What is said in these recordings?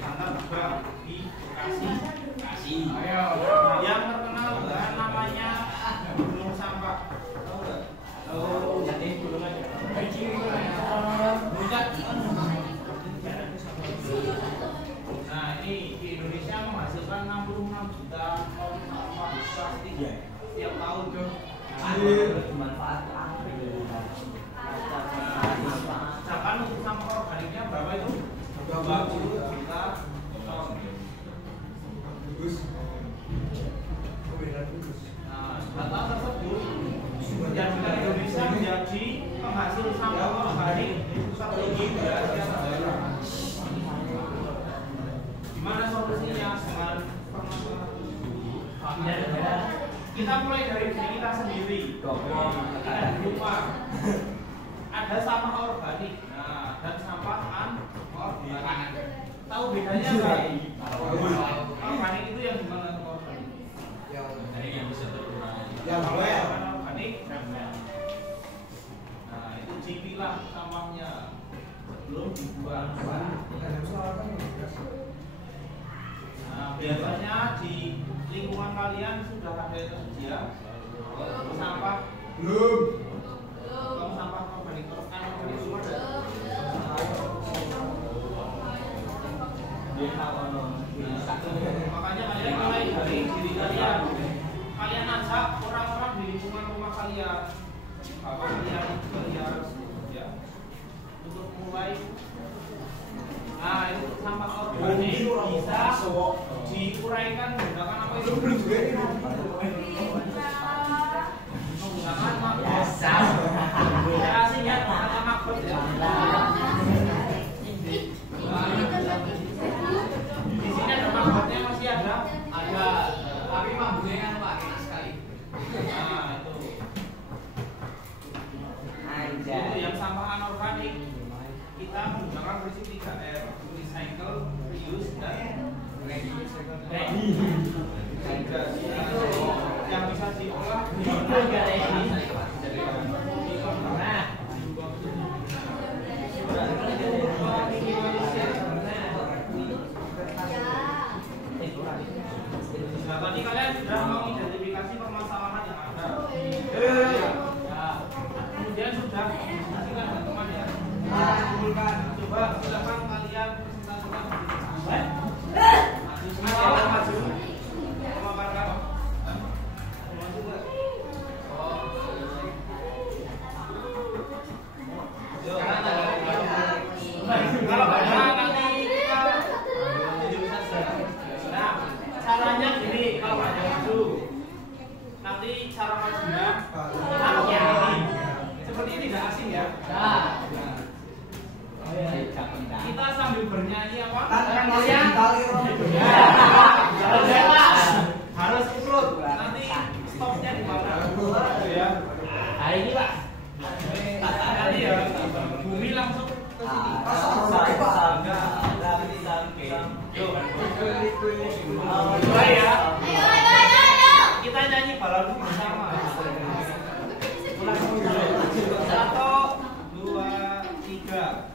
Kantor juga di Bekasi. Ayo. Yang terkenal dengan namanya gunung sampah. Tahu nggak? Oh, jadi gunung aja. Nah, ini di Indonesia menghasilkan 66 juta ton sampah plastik setiap tahun. Dimanfaatkan. Sedangkan untuk sampah organiknya berapa itu? 20 juta ton. Nah, data tersebut menjadikan Indonesia menjadi penghasil sampah organik tertinggi di Asia Tenggara. Gimana solusinya dengan permasalahan? Kita mulai dari diri kita sendiri. Kita di rumah ada sampah organik, nah, dan sampah anorganik. Tahu bedanya nggak? Organik itu yang gimana organik? Yang bisa terurai. Yang organik. Nah, itu dipilah sampahnya sebelum dibuang. Nah, biasanya di lingkungan kalian sudah ada yang tersedia sampah belum? Kalau sampah organik anorganik semua ada. Makanya kalian mulai dari diri kalian. Kalian ajak orang-orang di lingkungan rumah kalian, bapak kalian, ya, untuk mulai. Nah, itu sampah organik bisa diuraikan menggunakan apa itu? Menggunakan biasa. Ya aslinya menggunakan makbet ya. Di sini ada makbetnya masih ada. Tapi makbetnya kan Pak enak sekali. Nah, itu. Itu yang sampah anorganik. Kita menggunakan prinsip 3R, recycle, reuse, dan yang bisa diolah nah, tadi kalian sudah mengidentifikasi permasalahan yang ada. Kemudian sudah diskusikan dengan teman ya. Coba silakan kalian presentasikan maju. Memaparkan. Kalau nanti kita nah, caranya gini, kalau ada maju nanti cara majunya seperti ini tidak asing ya. Kita sambil bernyanyi apa? Harus ikut. Nanti stopnya di mana? Ya. Hari ini Pak. Nanti ya. Bumi langsung ke sini. Mulai ya. Kita nyanyi baladu bersama. 1, 2, 3.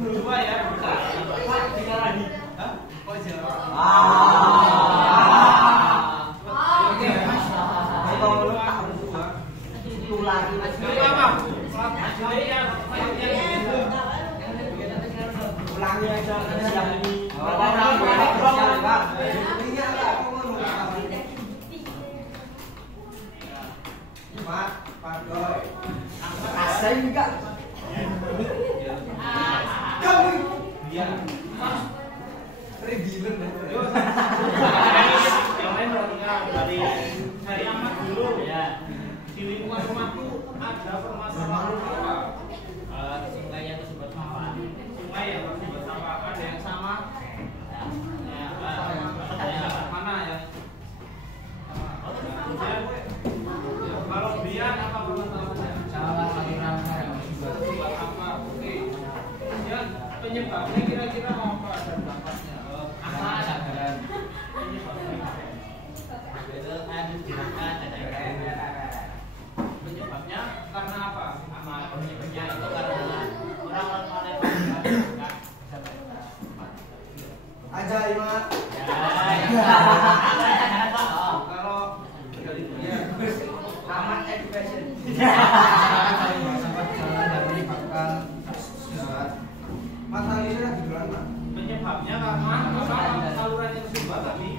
Dua ya. Ulangi aja siang ini. Asal enggak? Kamu dia regimen yang lain dari amat dulu ya. Di lingkungan rumahku ada permasalahan apa? Sungai yang tersumbat sampah. Sungai yang tersumbat sampah ada yang sama? Mana yang kalau dia apa permasalahannya? Salah saluran air Buat apa? Oke. Kemudian penyebabnya kira-kira apa dan dampaknya? kesadaran. Penyebabnya karena apa? Penyebabnya itu karena orang-orang aja Imat. kalau dari dia Amat education. Masalah ini lagi bulan Pak. penyebabnya karena saluran yang tersumbat tadi.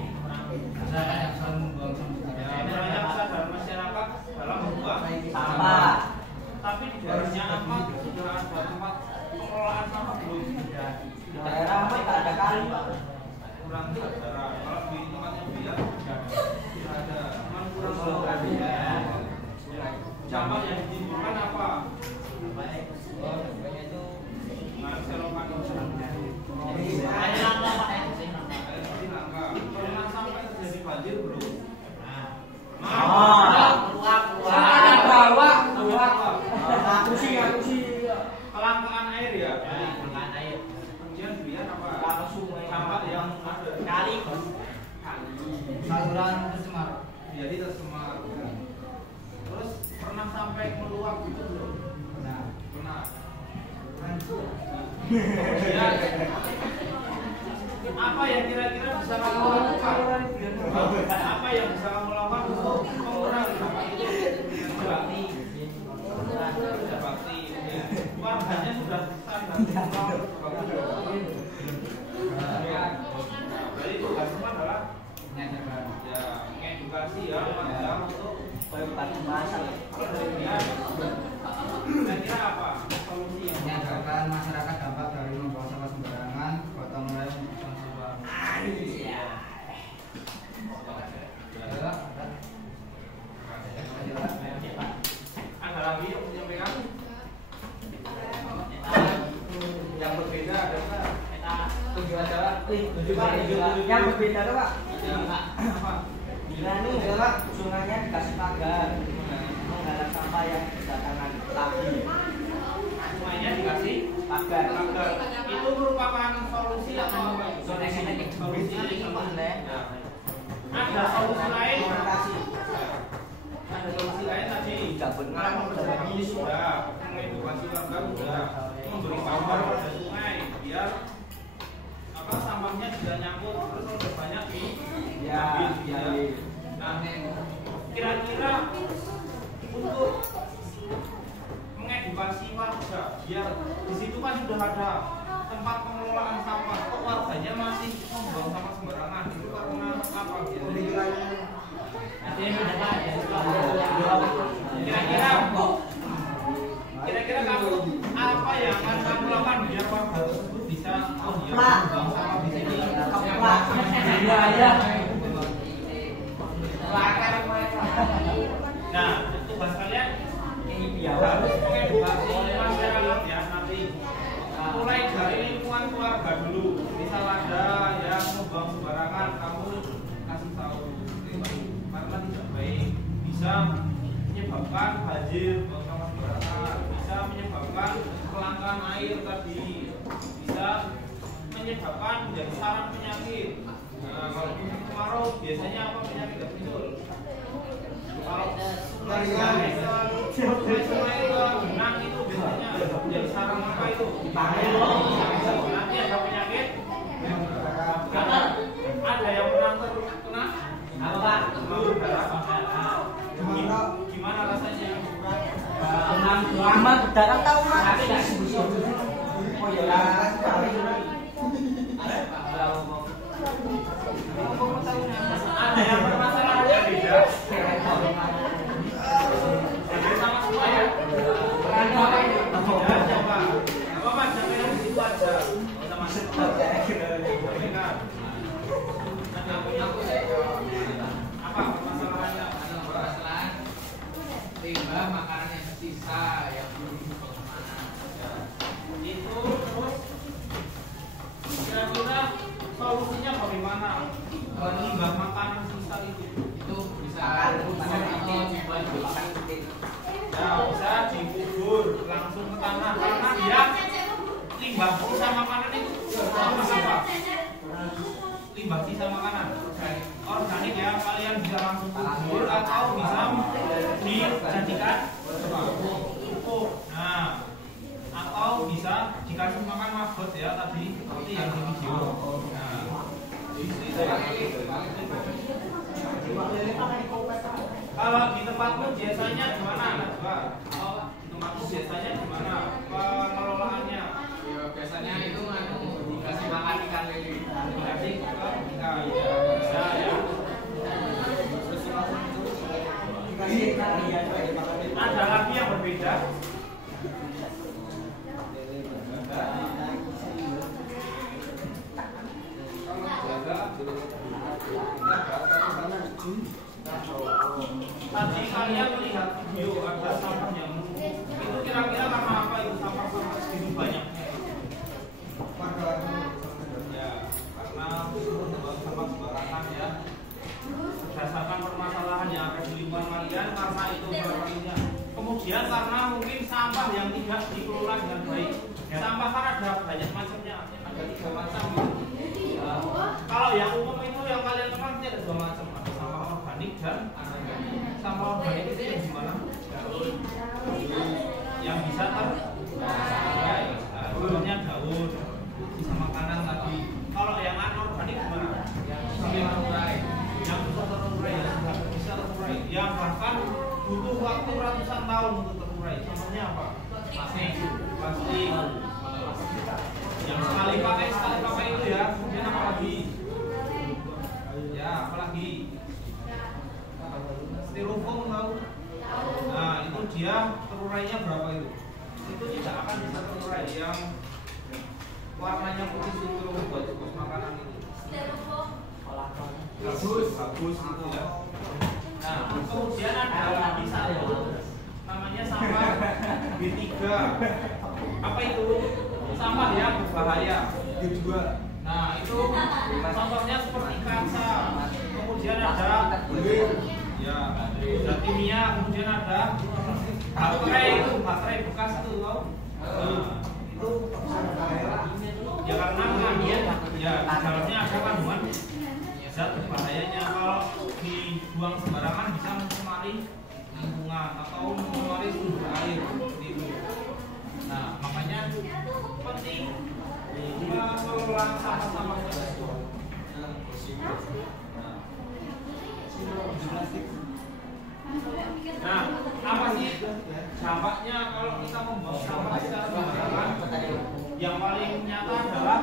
Masyarakat yang selalu membuang Ya, misalnya kesadaran masyarakat dalam membuang Sampah. Tapi di daerahnya apa sudah ada tempat pengelolaan sampah belum? Di daerah apa tak ada kali Pak. Kurang kesadaran. Kalau di tempatnya dia tidak ada, memang kurang kesadaran. Dampak yang ditimbulkan apa? Nah, selokan pernah sampai terjadi banjir belum? Aku sih Kelangkaan air ya. Kemudian dia apa? Sampah yang ada kali. saluran tercemar. Jadi tercemar. Terus pernah sampai meluap gitu belum? Pernah. Kemudian apa yang kira-kira bisa kamu lakukan? Apa yang bisa kamu lakukan untuk mengurangi sampah itu? Bakti. Bakti. Warganya sudah sadar. Jadi tugas semua adalah ya mengedukasi ya warga untuk berbagi masalah. ya. Kira-kira apa solusi yang Menyadarkan masyarakat dampak dari membuang sampah sembarangan, gotong royong membuang sampah. ada lagi yang menyampaikan? Yang berbeda ada nggak? Yang berbeda tuh Pak. Ya, apa? Nah ini adalah sungainya dikasih pagar menggarap sampah yang berdatangan lagi. Semuanya dikasih Pagar. pagar. Itu merupakan solusi atau apa? Solusi. Solusi. Solusi. Ya. Ada solusi lain? Kasih. Ada solusi lain tadi. Ini sudah mengedukasi warga sudah memberi kabar pada sungai biar apa sampahnya tidak nyangkut terus udah banyak diambil. Nah, kira-kira untuk mengedukasi warga biar di situ kan sudah ada tempat pengelolaan sampah, kok warganya masih membuang sampah sembarangan, itu karena apa? Kira-kira kamu apa yang akan kamu lakukan biar warga tersebut bisa membuang sampah di sini? Nah, tugas kalian harus mengedukasi masyarakat ya nanti mulai dari lingkungan keluarga dulu. Misal ada yang membuang sembarangan, kamu kasih tahu karena tidak baik, bisa menyebabkan banjir, buang sampah sembarangan, bisa menyebabkan kelangkaan air tadi, bisa menyebabkan menjadi sarang penyakit. Nah, kalau musim kemarau biasanya apa penyakit yang muncul? Kalau sungai genang itu biasanya jadi sarang apa itu? Nanti ada penyakit. Ada yang pernah terkena? Apa Pak? Gimana rasanya? Lama berdarah tahu Mas. Oh ya lah. Nggak usah masuk. Sampaikan. Apa permasalahannya? Ada permasalahan limbah makanan yang tersisa yang belum dibuang kemana? Itu terus kira-kira solusinya bagaimana? Limbah makanan sisa itu Bisa ya bisa dikubur langsung ke tanah karena dia limbah sisa makanan itu sama apa? Limbah sisa makanan organik ya, kalian bisa langsung kubur atau bisa dijadikan pupuk. Nah, atau bisa dikasih makan maggot ya tadi seperti yang di video. Nah, kalau di tempatmu biasanya gimana? Coba. Di tempatmu biasanya gimana pengelolaannya? Ya, biasanya itu dikasih makan ikan lele. Dikasih ikan ya bisa ya. Ada lagi yang berbeda. Tadi kalian melihat video ada sampah yang menumpuk. Itu kira-kira karena apa itu sampah-sampah segitu banyaknya? Ya, karena membuang sampah sembarangan ya. Berdasarkan permasalahan yang ada di lingkungan kalian, karena itu salah satunya. Kemudian karena mungkin sampah yang tidak dikelola dengan baik. Sampah kan ada banyak macamnya, ada 3 macam. Kalau yang umum itu yang kalian kenal ada 2 macam, ada sampah organik dan sampah organik itu yang gimana? Yang bisa terurai, contohnya daun, bisa makanan tadi. Kalau yang anorganik gimana? Yang bisa terurai, bisa terurai, yang bahkan butuh waktu ratusan tahun untuk terurai. Contohnya apa? Plastik. Yang sekali pakai itu ya. Kemudian apa lagi? Ya, apa lagi? Styrofoam tahu? Nah, itu dia terurainya berapa itu? Itu tidak akan bisa terurai. Yang warnanya putih itu buat makanan itu. Bagus itu ya. Nah, kemudian ada lagi satu namanya sampah B3. Apa itu? Sampah yang berbahaya. Nah, itu contohnya seperti kaca. Kemudian ada ya, zat kimia, kemudian ada baterai bekas itu tahu? Itu ya karena kandungan ya dalamnya ada kandungan zat berbahayanya. Kalau dibuang sembarangan bisa mencemari lingkungan atau mencemari sumber air seperti itu. Nah, makanya penting mengelola sampah-sampah tersebut. Nah, apa sih dampaknya kalau kita membuang sampah secara sembarangan? Yang paling nyata adalah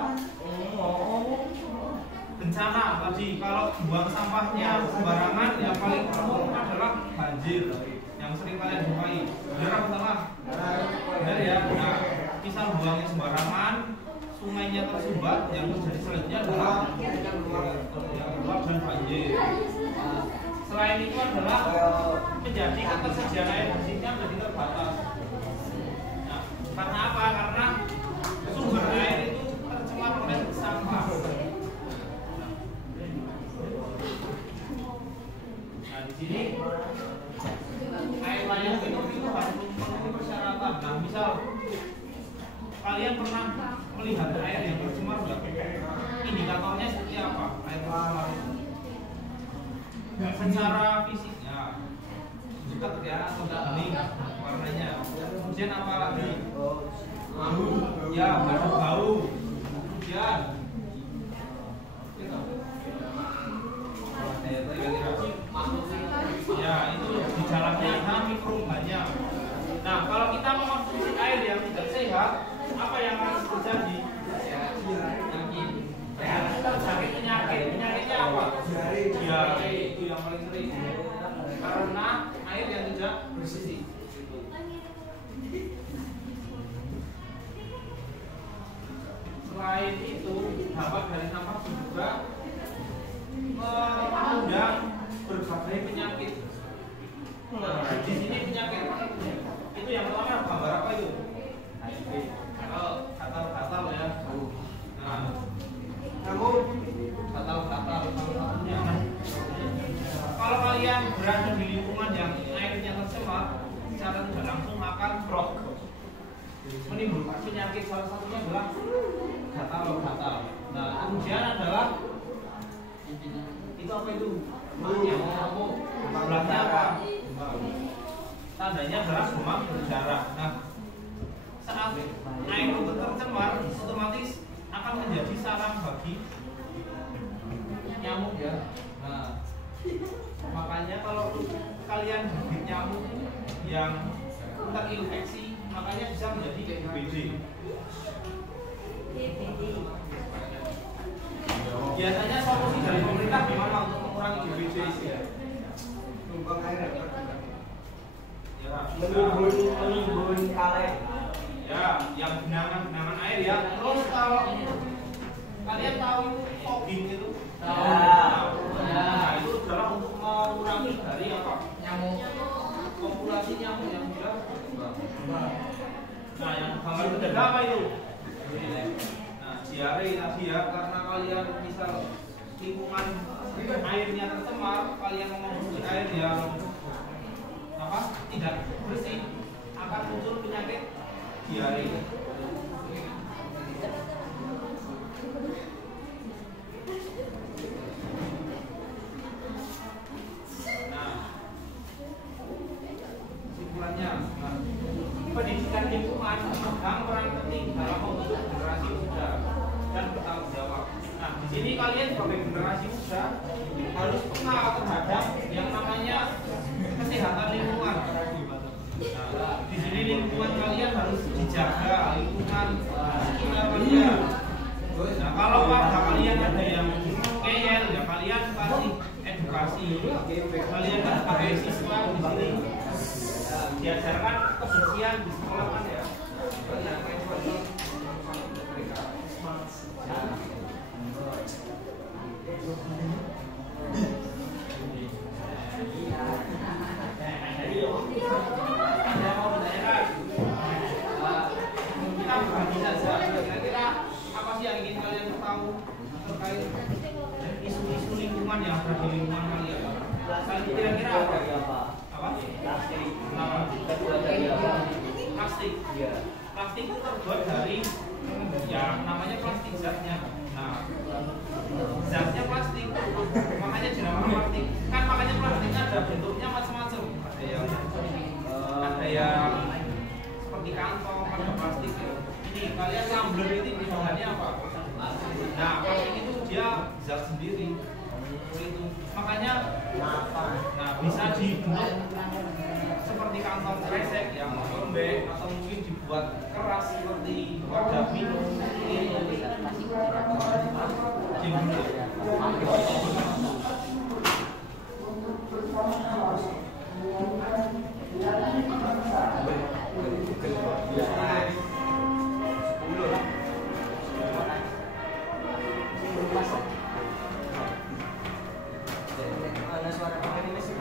bencana tadi. Kalau buang sampahnya sembarangan, yang paling umum adalah banjir yang sering kalian jumpai. Benar apa salah? Benar ya. Nah, misal buangnya sembarangan, sungainya tersumbat, yang terjadi selanjutnya adalah yang meluap dan banjir. Selain itu adalah menjadi ketersediaan air bersihnya menjadi terbatas. Nah, karena apa? Karena sumber air itu tercemar oleh sampah. Nah, di sini air layak minum itu harus memenuhi persyaratan. Nah, misal kalian pernah melihat air yang tercemar nggak? Indikatornya seperti apa? Air tercemar itu secara fisiknya dekat ya atau enggak bening warnanya. Kemudian apa lagi? Bau, ya bau. Kemudian ya itu di dalamnya ada mikrobanya. Nah, kalau kita mengonsumsi air yang tidak sehat, apa yang harus terjadi? Terjadi penyakitnya apa? Diare itu yang paling sering karena air yang tidak bersih. selain itu dampak dari sampah juga mengundang berbagai penyakit. Nah, di sini penyakit itu yang pertama gambar apa itu? Gatal-gatal ya. Nah, kamu gatal-gatal satunya. Kalau kalian berada di lingkungan yang airnya tercemar, secara tidak langsung akan menimbulkan penyakit. Salah satunya adalah gatal-gatal. Nah, kemudian adalah itu apa itu? Nyamuk. Sebelahnya apa? Tandanya adalah demam berdarah. Nah, saat air itu tercemar, otomatis akan menjadi sarang bagi nyamuk ya. Nah, makanya kalau kalian gigit nyamuk yang terinfeksi, makanya bisa menjadi DBD. Biasanya solusi dari pemerintah gimana untuk mengurangi DBD ya? Numpang air. Ya, Menimbun kaleng. ya, yang genangan air ya. Terus kalau kalian tahu fogging itu, nah, itu adalah untuk mengurangi dari apa? Nyamuk, populasi nyamuk yang sudah berkembang. Nah, yang gambar ketiga apa itu? Nah, diare tadi ya, karena kalian misal lingkungan airnya tercemar, kalian mengonsumsi air yang apa? Tidak bersih, akan muncul penyakit diare. Pendidikan lingkungan memegang peran penting dalam membentuk generasi muda dan bertanggung jawab. Nah, di sini kalian sebagai generasi muda harus peka terhadap yang namanya kesehatan lingkungan. Nah, di sini lingkungan kalian harus dijaga, lingkungan sekitar kalian. Nah, kalau warga kalian ada yang keyel, ya kalian kasih edukasi. Kalian kan sebagai siswa di sini diajarkan kebersihan di sekolah kan ya. Ada mau menanyakan? Kita berbagi saja. Kira-kira apa sih yang ingin kalian tahu terkait isu-isu lingkungan yang ada di lingkungan kalian? Kira-kira apa? Apa? Plastik. Terbuat dari apa? Plastik. Iya. Plastik itu terbuat dari yang namanya plastik zatnya. Nah, zatnya plastik, makanya dinamakan plastik. Kan makanya plastik ada bentuknya macam-macam. Ada yang seperti kantong, ada plastik. Ini kalian tumbler ini bahannya apa? Nah, plastik itu dia zat sendiri. Itu makanya nah bisa dibentuk seperti kantong kresek yang lembek atau mungkin dibuat keras seperti wadah minum ini dibentuk. Ada suara pakai ini sih.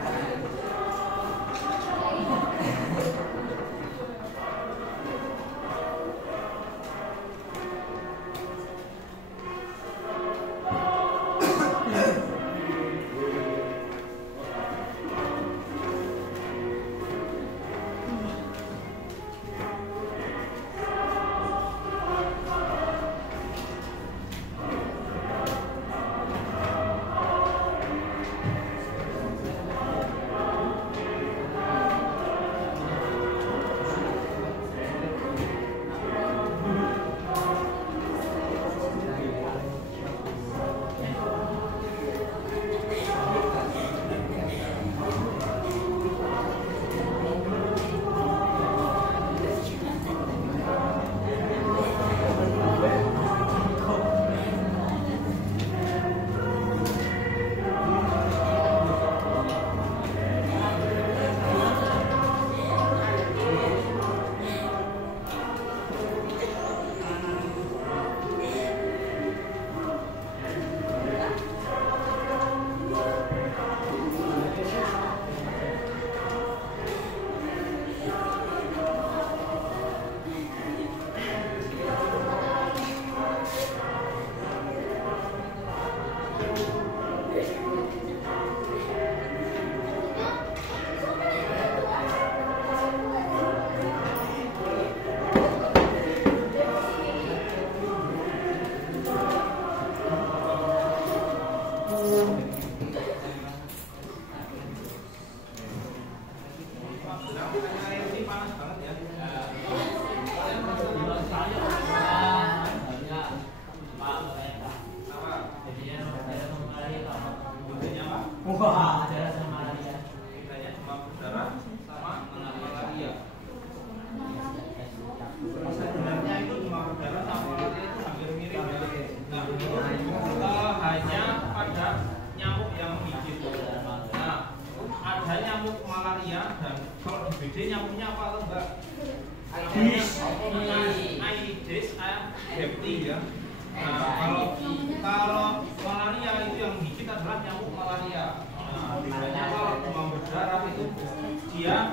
dia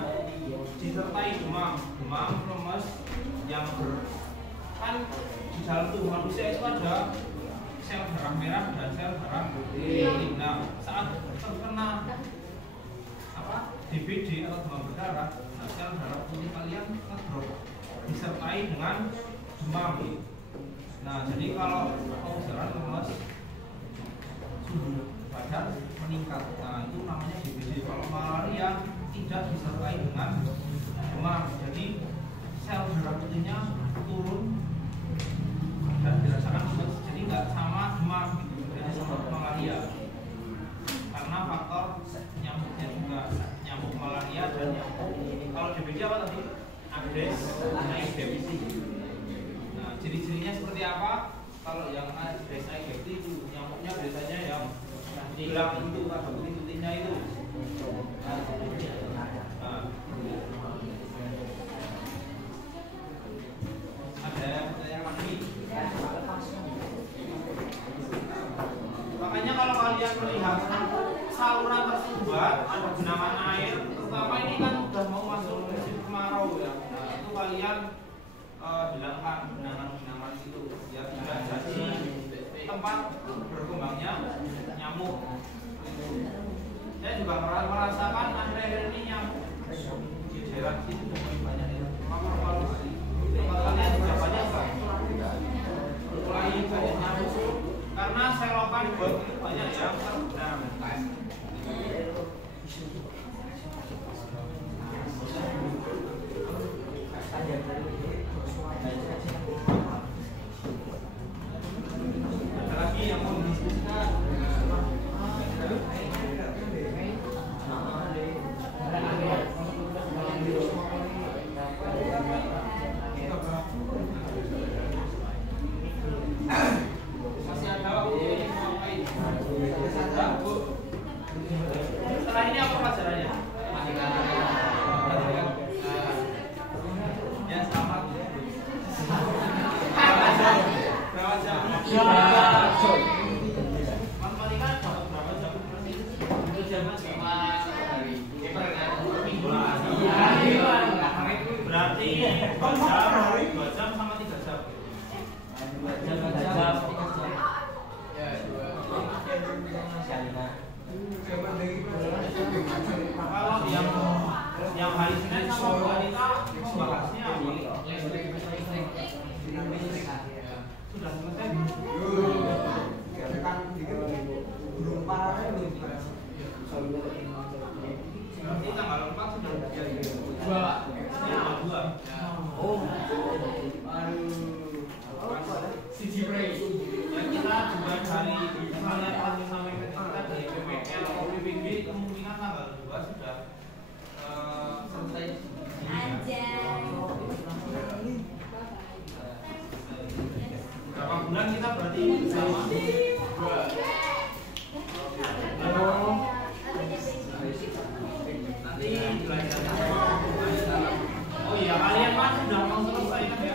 disertai demam, lemes yang kan di dalam tubuh manusia itu ada sel darah merah dan sel darah putih. Nah, saat terkena DBD atau demam berdarah, nah sel darah putih kalian ngedrop disertai dengan demam. Nah, jadi kalau keusaran lemes, suhu badan meningkat, nah itu namanya DBD. Kalau malaria tidak disertai dengan demam, jadi sel darah putihnya turun dan dirasakan lemes, jadi nggak sama demam gitu, jadi sama malaria karena faktor nyamuknya juga, nyamuk malaria dan nyamuk. Kalau DBD apa tadi? Aedes aegypti. Nah, ciri-cirinya seperti apa? Kalau yang Aedes aegypti itu nyamuknya biasanya yang hilang itu, ada putih-putihnya itu. Nah, ada pertanyaan lagi. Makanya kalau kalian melihat saluran tersumbat, ada genangan air, terutama ini kan udah mau masuk musim kemarau ya. Nah, itu kalian hilangkan genangan-genangan itu ya, tidak jadi tempat berkembangnya nyamuk. Saya juga merasakan akhir-akhir ini nyamuk di daerah sini mulai banyak ya. Normal sekali. Tempat kalian juga banyak kan? Mulai banyak nyamuk karena selokan buat itu banyak yang terbenam. Ada lagi yang mau didiskusikan? Masih ada waktu ini mau ngapain? Setelah ini apa pelajarannya? Ya, selamat. Berapa jam? Matematika dapat berapa jam? Itu jam cuma hari. Minggu berarti 2 jam sama 3 jam. 2 jam. Ya, 2. Kalau yang hari Senin sama kita membahasnya apa? Sudah selesai? Berarti tanggal 4 sudah jadi 2. Tanggal 2. Oh. Siji Prei. Ya, kita juga dari misalnya sampai kita dari PPL atau PPG kemungkinan tanggal 2 sudah selesai. Berapa bulan kita berarti bersama? 2. Nanti belajarnya. Oh iya, kalian kan sudah mau selesai kan ya?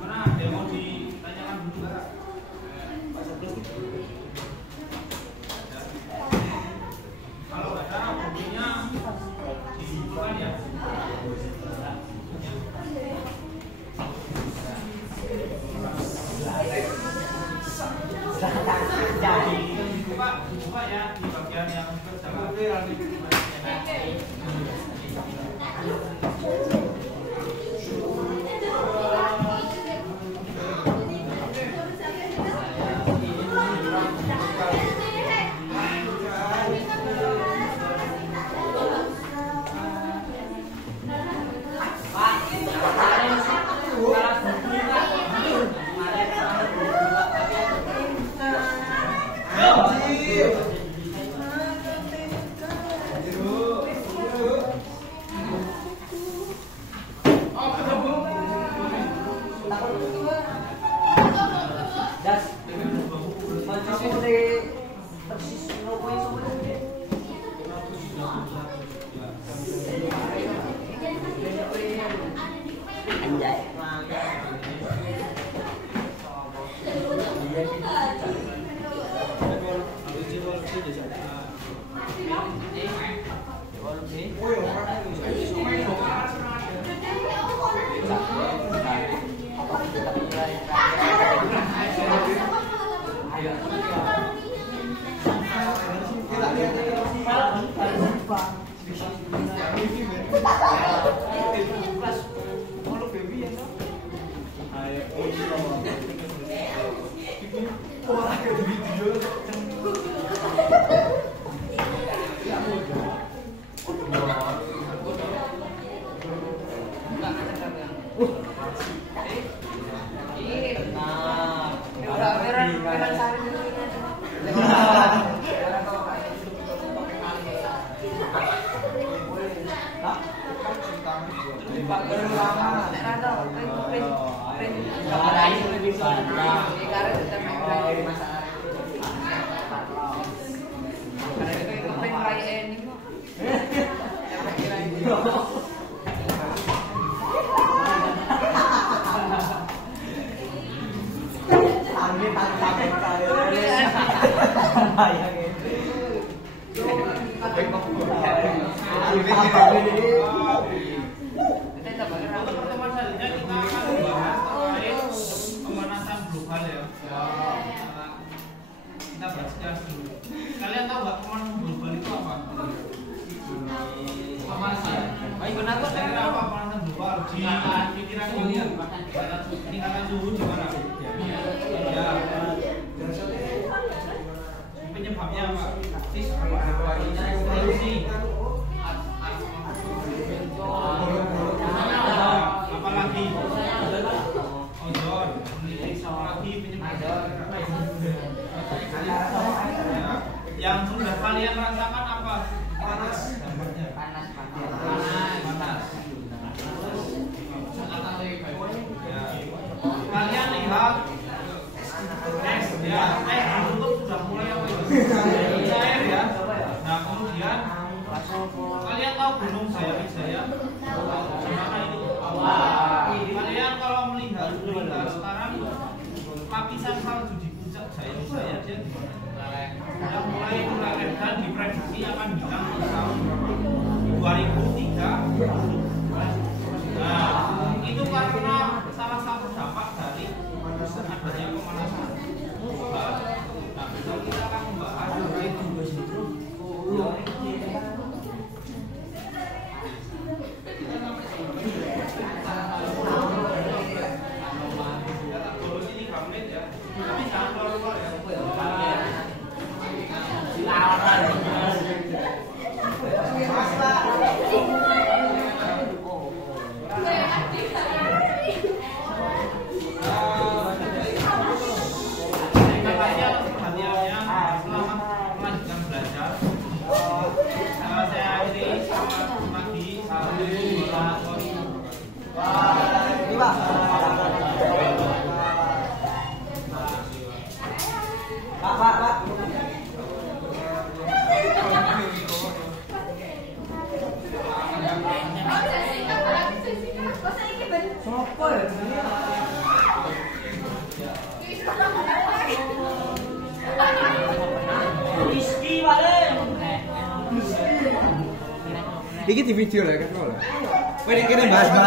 Mana ada yang mau ditanyakan dulu? Kalau ada bukunya dibukukan ya. Dibuka ya di bagian yang berjalan. Untuk pertemuan selanjutnya kita akan membahas terkait pemanasan global ya. Kita bahas sekilas dulu. Kalian tahu nggak pemanasan global itu apa? Pemanasan. Kira apa pemanasan global? Di pikiran kalian, peningkatan suhu di mana? Ya. Penyebabnya apa? Polusi. Apalagi ozon, apalagi penyebabnya. Yang sudah kalian rasakan apa? Panas. Kalian lihat es ya, es ditutup sudah mulai apa itu? Cair ya. Nah kemudian kalian tahu Gunung Jaya? Gimana itu? Kalian kalau melihat sekarang lapisan salju di puncak Jaya dia sudah mulai meleleh dan diprediksi akan hilang di tahun 2003. Nah, itu karena salah satu dampak dari adanya pemanasan global. Nah, besok kita akan membahas polusi 3 menit ya. Tapi jangan keluar ya. Iki di video lah kan. Kowe kene bahas